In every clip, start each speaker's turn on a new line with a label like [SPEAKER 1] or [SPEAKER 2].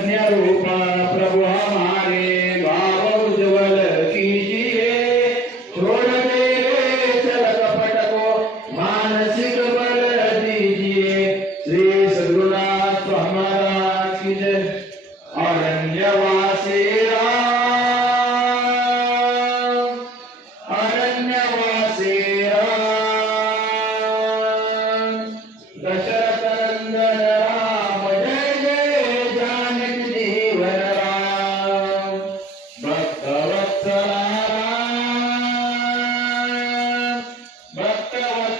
[SPEAKER 1] कन्या रूपा प्रभु हमारे भाव उज्जवल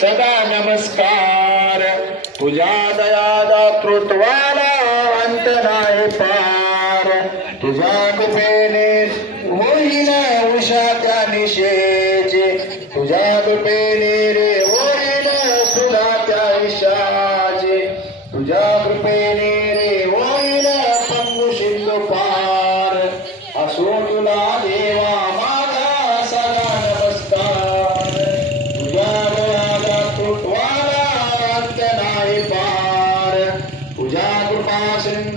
[SPEAKER 1] सदा नमस्कार तुझ्या दया कृतवाला अंत नाही पार तुझ्या कृपेने होईल उषा त्या निशेचे तुझ्या कृपेने रे होईल सुधा त्या विषाचे तुझ्या कृपेने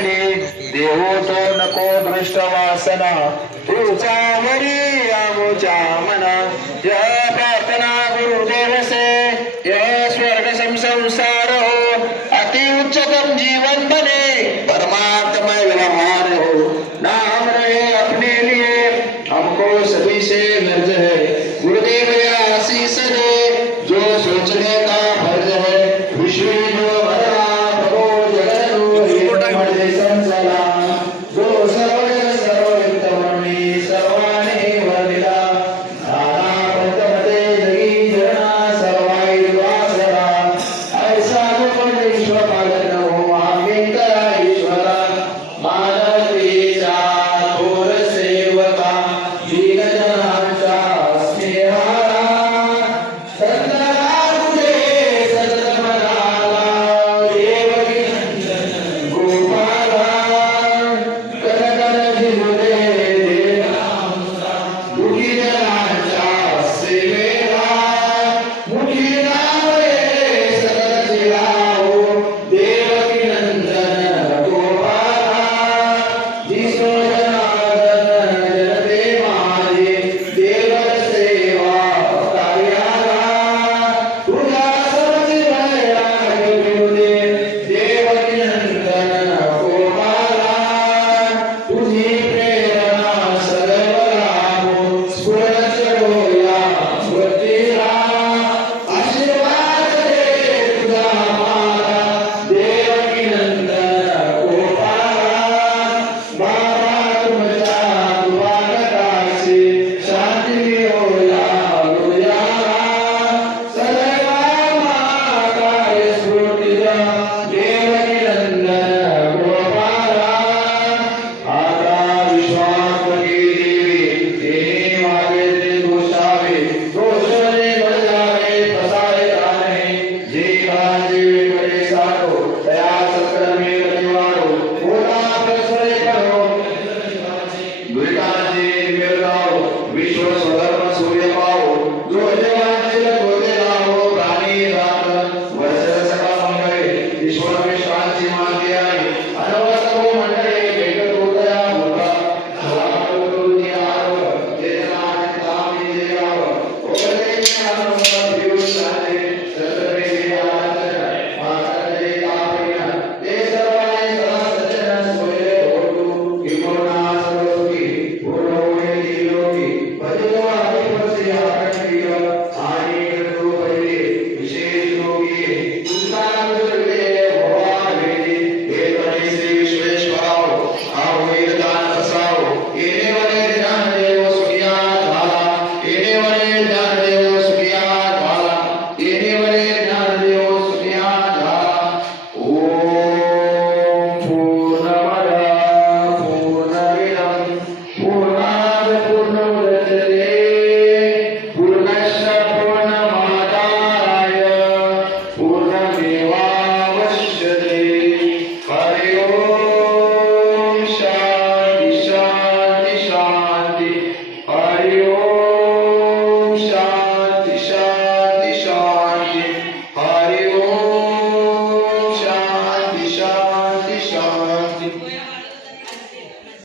[SPEAKER 1] म्हणाले देवो तो नको दृष्ट वासना तुझा वरी आमोच्या प्रार्थना स्वर्ग संसार हो अति उच्चतम जीवन बने परमात्मा व्यवहार हो नाम रहे अपने लिए हमको सभी से गर्ज है गुरुदेव या आशीष दे जो सोचने का फर्ज है विश्व